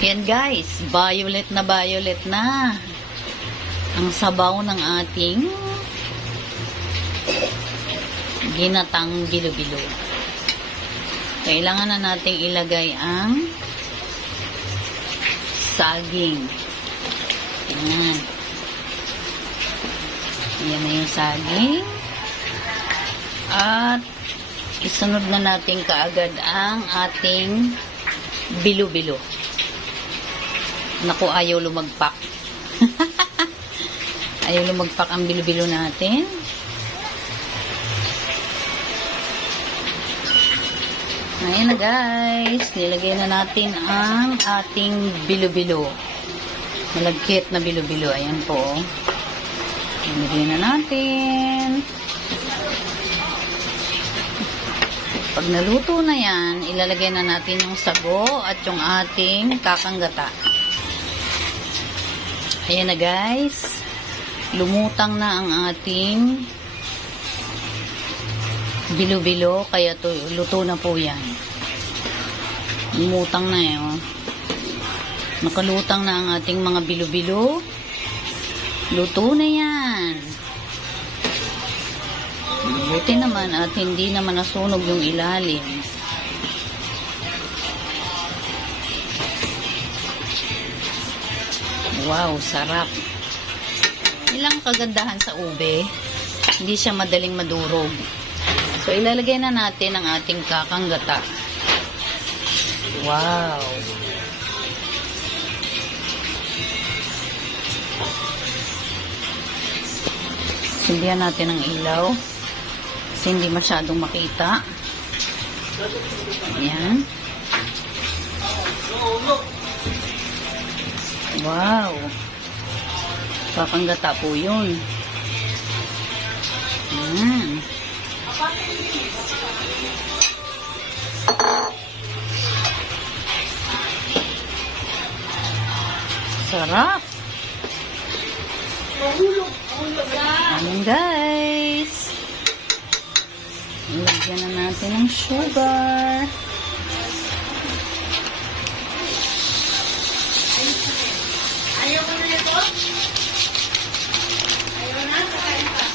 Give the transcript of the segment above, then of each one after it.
Yan guys, violet na ang sabaw ng ating ginatang bilo-bilo. Kailangan na nating ilagay ang saging. Yan. Yan na yung saging. At isunod na natin kaagad ang ating bilo-bilo. Naku, ayaw lumagpak. Ayaw lumagpak ang bilo-bilo natin. Ayan na guys. Nilagay na natin ang ating bilo-bilo. Malagkit na bilo-bilo. Ayan po. Nilagay na natin. Pag naluto na yan, ilalagay na natin yung sago at yung ating kakanggata. Ayan na guys. Lumutang na ang ating bilo-bilo. Kaya to, luto na po yan. Lumutang na yun. Nakalutang na ang ating mga bilo-bilo. Luto na yan. Buti naman at hindi naman nasunog yung ilalim. Wow, sarap. Ilang kagandahan sa ube, hindi siya madaling madurog. So, ilalagay na natin ang ating kakanggata. Wow. Sindihan natin ang ilaw kasi hindi masyadong makita. Ayan. Wow. Kakanggata po yun. Ayan. Sarap. Ayan guys. Lagyan na natin ng sugar. Ayaw mo na ito? Ayaw na? Kakain ka?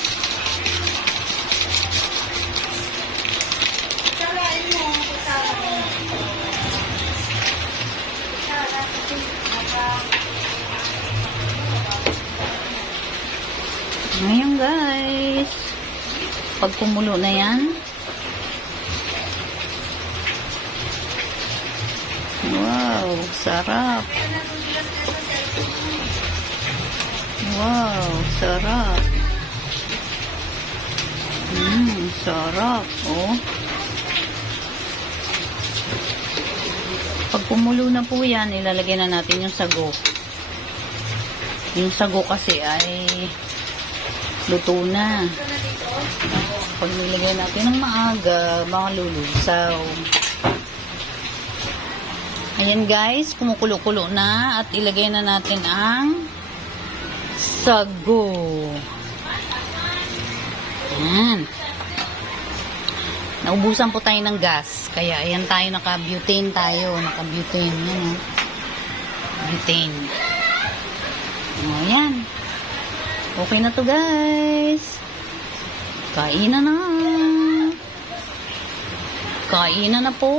Kakain mo. Ngayon guys, pag kumulo na yan, wow, sarap. Wow, sarap. Sarap, oh. Pag kumulo na po yan, ilalagay na natin yung sago. Yung sago kasi ay luto na. Pag nilagay natin ng maaga, baka lulusaw. Ayan guys, kumukulo-kulo na at ilagay na natin ang sago. Ayan. Naubusan po tayo ng gas. Kaya ayan tayo, naka-butane tayo. Naka-butane. Yan o. Butane. Ayan. Okay na to guys. Kainan na. Kainan na po.